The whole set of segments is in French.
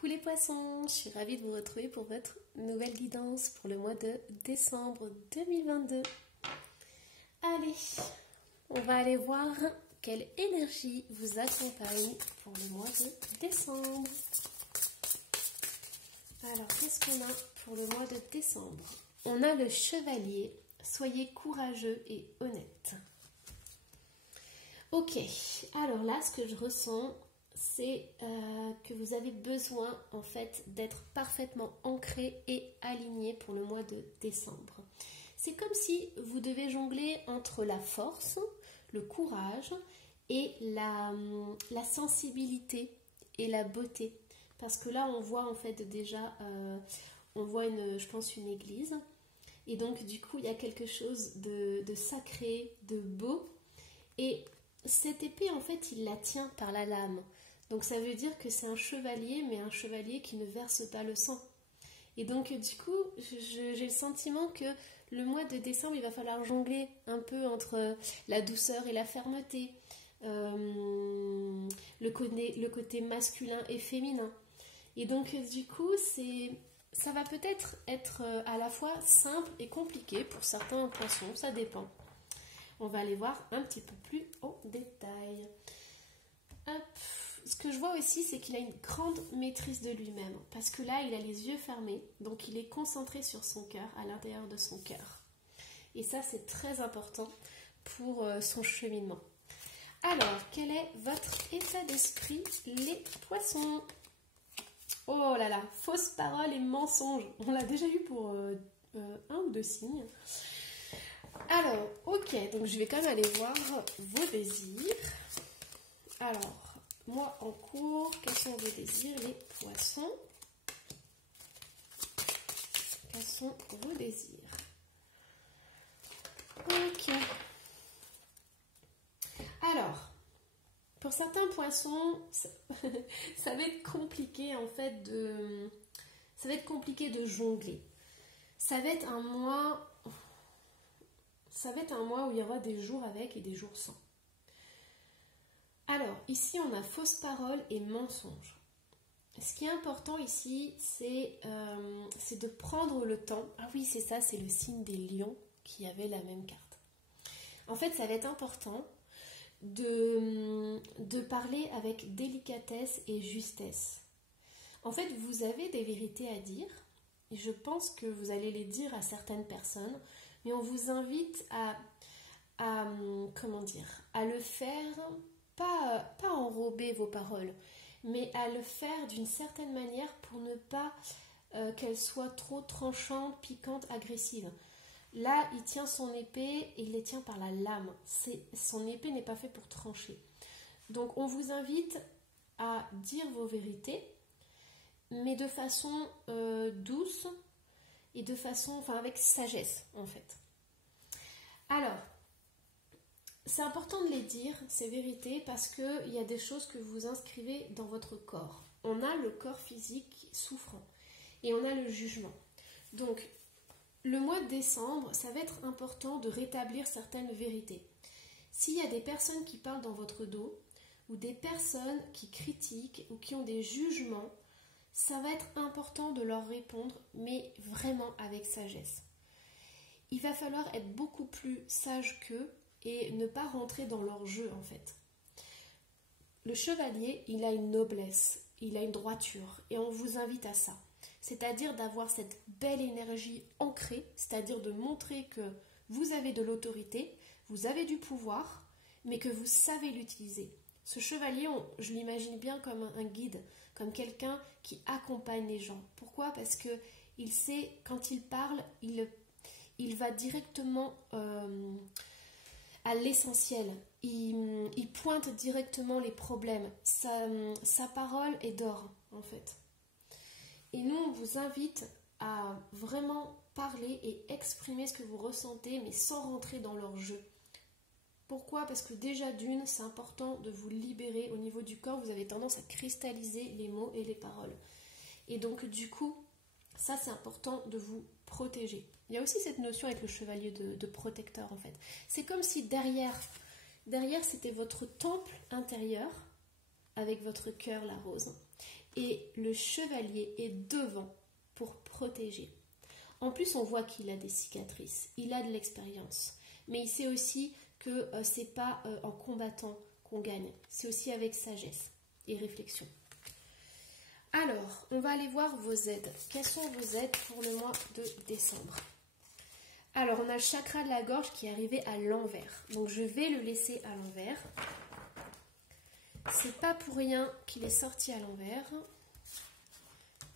Coucou les poissons, je suis ravie de vous retrouver pour votre nouvelle guidance pour le mois de décembre 2022. Allez, on va aller voir quelle énergie vous accompagne pour le mois de décembre. Alors, qu'est-ce qu'on a pour le mois de décembre? On a le chevalier, soyez courageux et honnête. Ok, alors là, ce que je ressens, c'est que vous avez besoin en fait d'être parfaitement ancré et aligné pour le mois de décembre. C'est comme si vous devez jongler entre la force, le courage et la sensibilité et la beauté. Parce que là, on voit en fait déjà, on voit je pense une église. Et donc du coup, il y a quelque chose de sacré, de beau. Et cette épée, en fait, il la tient par la lame. Donc ça veut dire que c'est un chevalier, mais un chevalier qui ne verse pas le sang. Et donc du coup, j'ai le sentiment que le mois de décembre, il va falloir jongler un peu entre la douceur et la fermeté, le côté masculin et féminin. Et donc du coup, ça va peut-être être à la fois simple et compliqué pour certains poissons, ça dépend. On va aller voir un petit peu plus en détail. Hop. Ce que je vois aussi, c'est qu'il a une grande maîtrise de lui-même. Parce que là, il a les yeux fermés. Donc, il est concentré sur son cœur, à l'intérieur de son cœur. Et ça, c'est très important pour son cheminement. Alors, quel est votre état d'esprit, les poissons? Oh là là, fausses paroles et mensonges. On l'a déjà eu pour un ou deux signes. Alors, ok, donc je vais quand même aller voir vos désirs. Alors, mois en cours, quels sont vos désirs, les poissons? Quels sont vos désirs? Ok. Alors, pour certains poissons, ça va être compliqué en fait ça va être compliqué de jongler. Ça va être un mois où il y aura des jours avec et des jours sans. Alors, ici, on a fausses paroles et mensonges. Ce qui est important ici, c'est de prendre le temps. Ah oui, c'est ça, c'est le signe des lions qui avait la même carte. En fait, ça va être important de parler avec délicatesse et justesse. En fait, vous avez des vérités à dire, et je pense que vous allez les dire à certaines personnes, mais on vous invite à le faire, pas enrober vos paroles, mais à le faire d'une certaine manière pour ne pas qu'elle soit trop tranchante, piquante, agressive. Là, il tient son épée et il les tient par la lame. Son épée n'est pas faite pour trancher. Donc, on vous invite à dire vos vérités, mais de façon douce et de façon, avec sagesse, en fait. Alors, c'est important de les dire, ces vérités, parce qu'il y a des choses que vous inscrivez dans votre corps. On a le corps physique souffrant et on a le jugement. Donc, le mois de décembre, ça va être important de rétablir certaines vérités. S'il y a des personnes qui parlent dans votre dos, ou des personnes qui critiquent ou qui ont des jugements, ça va être important de leur répondre, mais vraiment avec sagesse. Il va falloir être beaucoup plus sage qu'eux et ne pas rentrer dans leur jeu en fait. Le chevalier, il a une noblesse, il a une droiture et on vous invite à ça. C'est-à-dire d'avoir cette belle énergie ancrée, c'est-à-dire de montrer que vous avez de l'autorité, vous avez du pouvoir, mais que vous savez l'utiliser. Ce chevalier, je l'imagine bien comme un guide, comme quelqu'un qui accompagne les gens. Pourquoi? Parce que il sait, quand il parle, il va directement à l'essentiel. Il pointe directement les problèmes. Sa parole est d'or, en fait. Et nous, on vous invite à vraiment parler et exprimer ce que vous ressentez, mais sans rentrer dans leur jeu. Pourquoi? Parce que déjà d'une, c'est important de vous libérer au niveau du corps. Vous avez tendance à cristalliser les mots et les paroles. Et donc, du coup, ça, c'est important de vous protéger. Il y a aussi cette notion avec le chevalier de protecteur, en fait. C'est comme si derrière, c'était votre temple intérieur, avec votre cœur, la rose. et le chevalier est devant pour protéger. En plus, on voit qu'il a des cicatrices, il a de l'expérience, mais il sait aussi que c'est pas en combattant qu'on gagne, c'est aussi avec sagesse et réflexion. Alors, on va aller voir vos aides. Quelles sont vos aides pour le mois de décembre? Alors, on a le chakra de la gorge qui est arrivé à l'envers. Donc, je vais le laisser à l'envers. C'est pas pour rien qu'il est sorti à l'envers.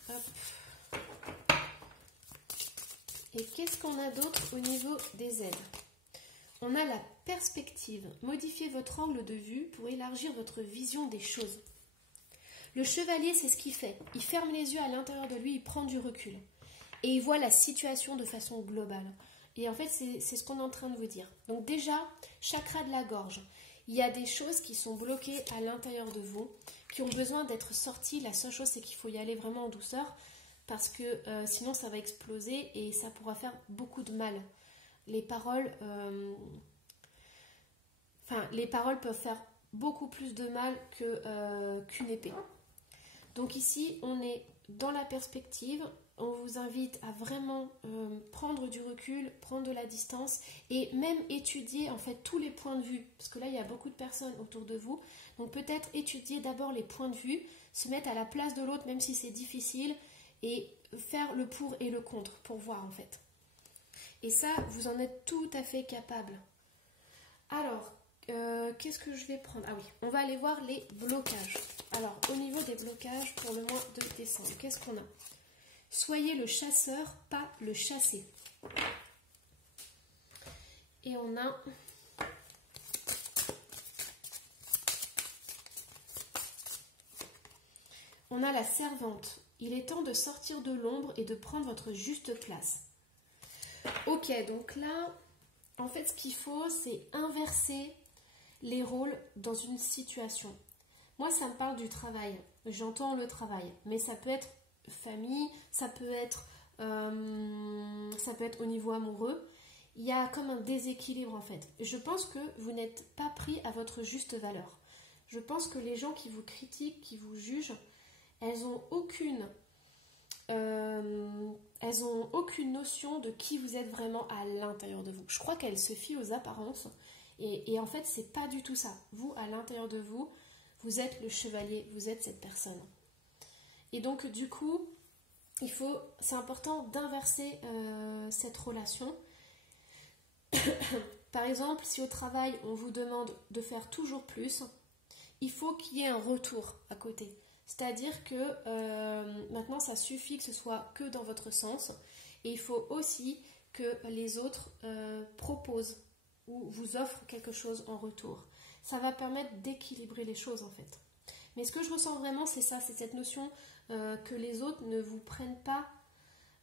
Hop. Et qu'est-ce qu'on a d'autre au niveau des aides? On a la perspective. Modifiez votre angle de vue pour élargir votre vision des choses. Le chevalier, c'est ce qu'il fait. Il ferme les yeux à l'intérieur de lui, il prend du recul. Et il voit la situation de façon globale. Et en fait, c'est ce qu'on est en train de vous dire. Donc déjà, chakra de la gorge. Il y a des choses qui sont bloquées à l'intérieur de vous, qui ont besoin d'être sorties. La seule chose, c'est qu'il faut y aller vraiment en douceur, parce que sinon, ça va exploser et ça pourra faire beaucoup de mal. Les paroles peuvent faire beaucoup plus de mal qu'une épée. Donc ici, on est dans la perspective. On vous invite à vraiment prendre du recul, prendre de la distance et même étudier en fait tous les points de vue. Parce que là, il y a beaucoup de personnes autour de vous. Donc peut-être étudier d'abord les points de vue, se mettre à la place de l'autre même si c'est difficile et faire le pour et le contre pour voir en fait. Et ça, vous en êtes tout à fait capable. Alors, qu'est-ce que je vais prendre? Ah oui, on va aller voir les blocages. Alors, au niveau des blocages pour le mois de décembre, qu'est-ce qu'on a? Soyez le chasseur, pas le chassé. Et on a... On a la servante. Il est temps de sortir de l'ombre et de prendre votre juste place. Ok, donc là, en fait, ce qu'il faut, c'est inverser les rôles dans une situation. Moi, ça me parle du travail. J'entends le travail, mais ça peut être famille, ça peut être au niveau amoureux. Il y a comme un déséquilibre en fait. Je pense que vous n'êtes pas pris à votre juste valeur. Je pense que les gens qui vous critiquent, qui vous jugent, elles ont aucune notion de qui vous êtes vraiment à l'intérieur de vous. Je crois qu'elles se fient aux apparences et en fait c'est pas du tout ça. Vous, à l'intérieur de vous, vous êtes le chevalier, vous êtes cette personne. Et donc du coup, c'est important d'inverser cette relation. Par exemple, si au travail on vous demande de faire toujours plus, il faut qu'il y ait un retour à côté. C'est-à-dire que maintenant ça suffit que ce soit que dans votre sens et il faut aussi que les autres proposent ou vous offrent quelque chose en retour. Ça va permettre d'équilibrer les choses en fait. Mais ce que je ressens vraiment, c'est ça, c'est cette notion que les autres ne vous prennent pas,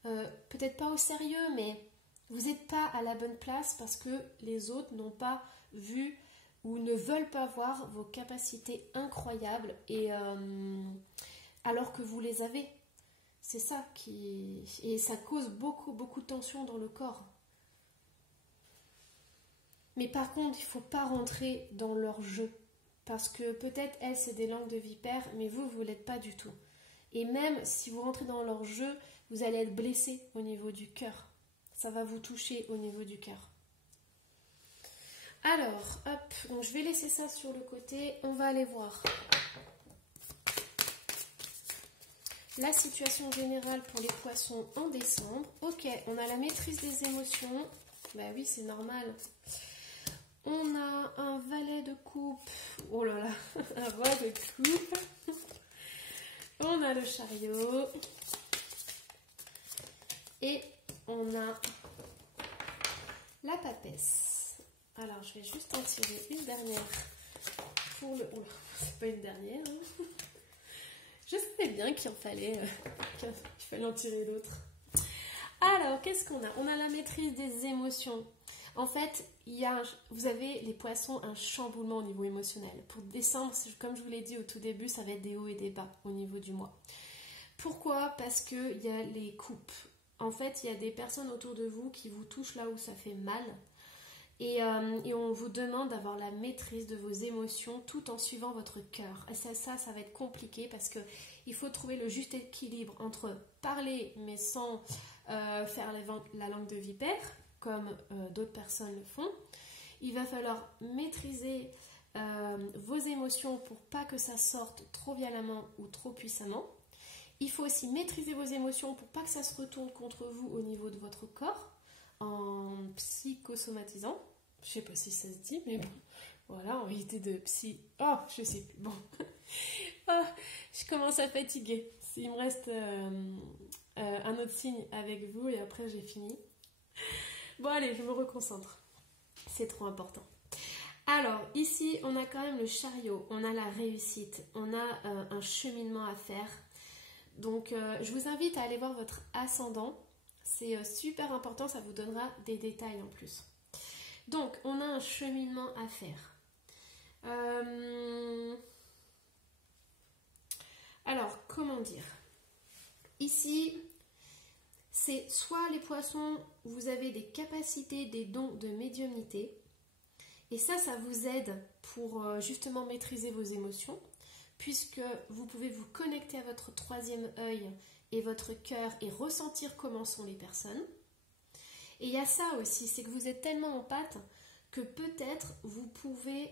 peut-être pas au sérieux, mais vous n'êtes pas à la bonne place parce que les autres n'ont pas vu ou ne veulent pas voir vos capacités incroyables et alors que vous les avez. C'est ça qui... Et ça cause beaucoup de tension dans le corps. Mais par contre, il ne faut pas rentrer dans leur jeu. Parce que peut-être elles, c'est des langues de vipère, mais vous ne l'êtes pas du tout. Et même si vous rentrez dans leur jeu, vous allez être blessé au niveau du cœur. Ça va vous toucher au niveau du cœur. Alors, hop, donc je vais laisser ça sur le côté. On va aller voir la situation générale pour les poissons en décembre. Ok, on a la maîtrise des émotions. Bah oui, c'est normal. On a un valet de coupe. Oh là là, un roi de coupe. On a le chariot. Et on a la papesse. Alors, je vais juste en tirer une dernière pour le... Oh, c'est pas une dernière. Hein. Je savais bien qu'il fallait en tirer l'autre. Alors, qu'est-ce qu'on a? On a la maîtrise des émotions. En fait, vous avez les poissons un chamboulement au niveau émotionnel. Pour décembre, comme je vous l'ai dit au tout début, ça va être des hauts et des bas au niveau du mois. Pourquoi? Parce qu'il y a les coupes. En fait, il y a des personnes autour de vous qui vous touchent là où ça fait mal. Et on vous demande d'avoir la maîtrise de vos émotions tout en suivant votre cœur. Et ça va être compliqué parce qu'il faut trouver le juste équilibre entre parler mais sans faire la langue de vipère, comme d'autres personnes le font. Il va falloir maîtriser vos émotions pour pas que ça sorte trop violemment ou trop puissamment. Il faut aussi maîtriser vos émotions pour pas que ça se retourne contre vous au niveau de votre corps en psychosomatisant. Je sais pas si ça se dit, mais bon, voilà, en réalité de psy... Oh, je sais plus, bon. Oh, je commence à fatiguer. Il me reste un autre signe avec vous et après j'ai fini. Bon, allez, je me reconcentre. C'est trop important. Alors, ici, on a quand même le chariot, on a la réussite, on a un cheminement à faire. Donc, je vous invite à aller voir votre ascendant. C'est super important, ça vous donnera des détails en plus. Donc, on a un cheminement à faire. Alors, comment dire? Ici, c'est soit les poissons, vous avez des capacités, des dons de médiumnité. Et ça vous aide pour justement maîtriser vos émotions, puisque vous pouvez vous connecter à votre troisième œil et votre cœur et ressentir comment sont les personnes. Et il y a ça aussi, c'est que vous êtes tellement en pâte que peut-être vous pouvez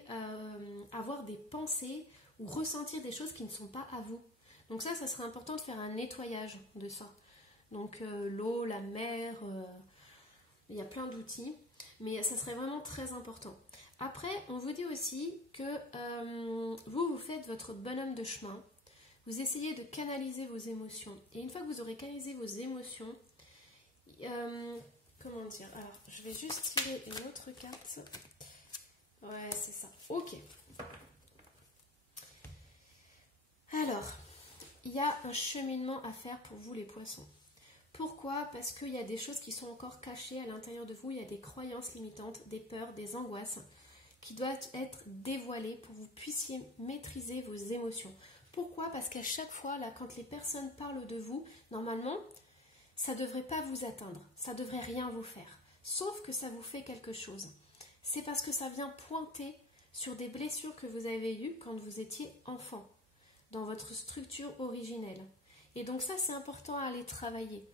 avoir des pensées ou ressentir des choses qui ne sont pas à vous. Donc ça serait important de faire un nettoyage de ça. Donc l'eau, la mer, il y a plein d'outils, mais ça serait vraiment très important. Après, on vous dit aussi que vous faites votre bonhomme de chemin, vous essayez de canaliser vos émotions. Et une fois que vous aurez canalisé vos émotions, comment dire? Alors, je vais juste tirer une autre carte. Ouais, c'est ça. Ok. Alors, il y a un cheminement à faire pour vous les poissons. Pourquoi? Parce qu'il y a des choses qui sont encore cachées à l'intérieur de vous. Il y a des croyances limitantes, des peurs, des angoisses qui doivent être dévoilées pour que vous puissiez maîtriser vos émotions. Pourquoi? Parce qu'à chaque fois, là, quand les personnes parlent de vous, normalement, ça ne devrait pas vous atteindre. Ça ne devrait rien vous faire. Sauf que ça vous fait quelque chose. C'est parce que ça vient pointer sur des blessures que vous avez eues quand vous étiez enfant, dans votre structure originelle. Et donc ça, c'est important à aller travailler.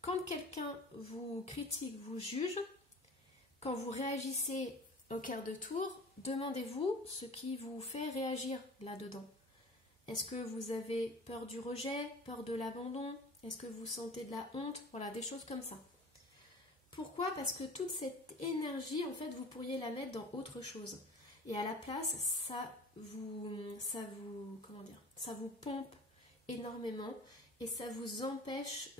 Quand quelqu'un vous critique, vous juge, quand vous réagissez au quart de tour, demandez-vous ce qui vous fait réagir là-dedans. Est-ce que vous avez peur du rejet, peur de l'abandon? Est-ce que vous sentez de la honte? Voilà, des choses comme ça. Pourquoi? Parce que toute cette énergie, en fait, vous pourriez la mettre dans autre chose. Et à la place, ça vous pompe énormément et ça vous empêche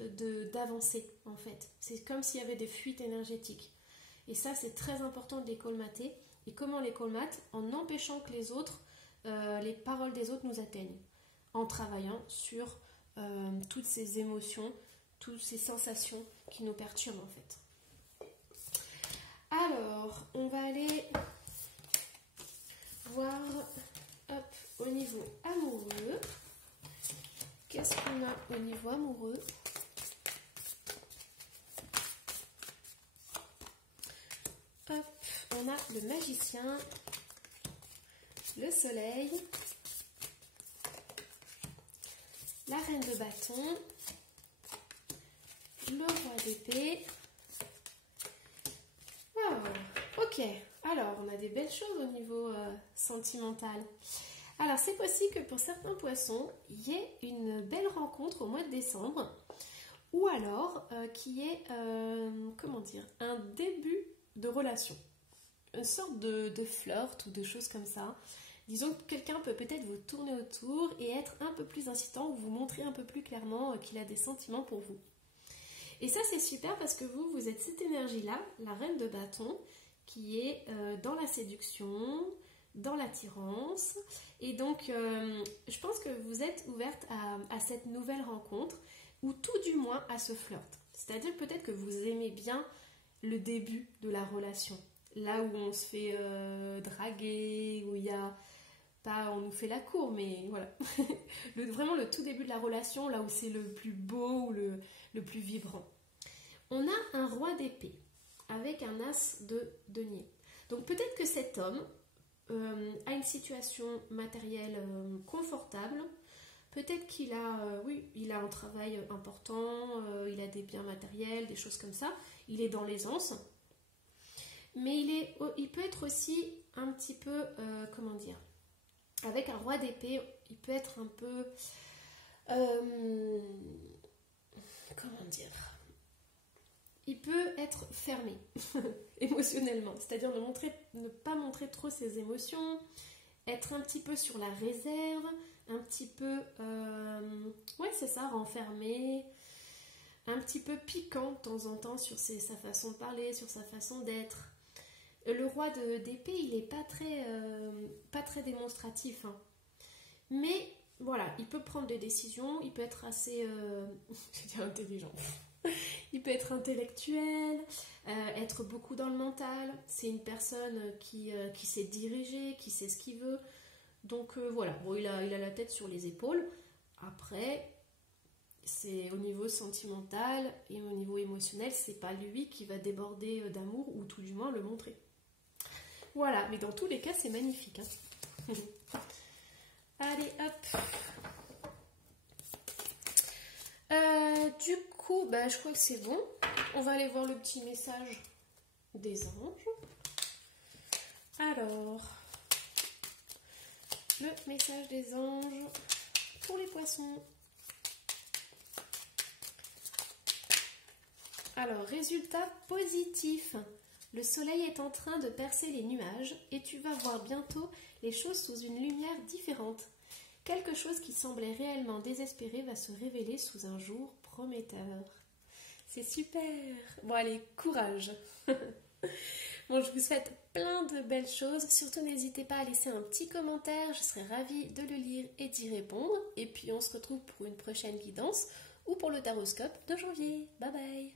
d'avancer, en fait. C'est comme s'il y avait des fuites énergétiques. Et ça, c'est très important de les colmater. Et comment les colmate? En empêchant que les paroles des autres nous atteignent. En travaillant sur toutes ces émotions, toutes ces sensations qui nous perturbent, en fait. Alors, on va aller voir au niveau amoureux. Qu'est-ce qu'on a au niveau amoureux? Hop, on a le magicien, le soleil, la reine de bâton, le roi d'épée. Wow, ok, alors on a des belles choses au niveau sentimental. Alors c'est possible que pour certains poissons, il y ait une belle rencontre au mois de décembre, ou alors qu'il y ait, un début de relation, une sorte de flirt ou de choses comme ça. Disons que quelqu'un peut peut-être vous tourner autour et être un peu plus incitant ou vous montrer un peu plus clairement qu'il a des sentiments pour vous. Et ça c'est super parce que vous êtes cette énergie-là, la reine de bâton, qui est dans la séduction, dans l'attirance. Et donc je pense que vous êtes ouverte à cette nouvelle rencontre, ou tout du moins à ce flirt. C'est-à-dire peut-être que vous aimez bien le début de la relation, là où on se fait draguer, où il y a pas on nous fait la cour, mais voilà vraiment le tout début de la relation, là où c'est le plus beau ou le plus vibrant. On a un roi d'épée avec un as de denier. Donc peut-être que cet homme a une situation matérielle confortable. Peut-être qu'il a, oui, il a un travail important, il a des biens matériels, des choses comme ça. Il est dans l'aisance. Mais il peut être aussi un petit peu, comment dire, avec un roi d'épée, il peut être un peu, comment dire, il peut être fermé émotionnellement. C'est-à-dire ne pas montrer trop ses émotions, être un petit peu sur la réserve, un petit peu, ouais c'est ça, renfermé, un petit peu piquant de temps en temps sur sa façon de parler, sur sa façon d'être. Le roi d'épée, il n'est pas très démonstratif, hein. Mais voilà, il peut prendre des décisions, il peut être assez, je veux dire intelligent, il peut être intellectuel, être beaucoup dans le mental. C'est une personne qui sait diriger, qui sait ce qu'il veut. Donc voilà, bon, il a la tête sur les épaules. Après, c'est au niveau sentimental et au niveau émotionnel, c'est pas lui qui va déborder d'amour ou tout du moins le montrer. Voilà, mais dans tous les cas, c'est magnifique, hein. Allez, hop. Du coup, bah, je crois que c'est bon. On va aller voir le petit message des anges. Alors, le message des anges pour les poissons. Alors, résultat positif. Le soleil est en train de percer les nuages et tu vas voir bientôt les choses sous une lumière différente. Quelque chose qui semblait réellement désespéré va se révéler sous un jour prometteur. C'est super! Bon allez, courage! Bon, je vous souhaite plein de belles choses. Surtout, n'hésitez pas à laisser un petit commentaire. Je serai ravie de le lire et d'y répondre. Et puis, on se retrouve pour une prochaine guidance ou pour le taroscope de janvier. Bye bye!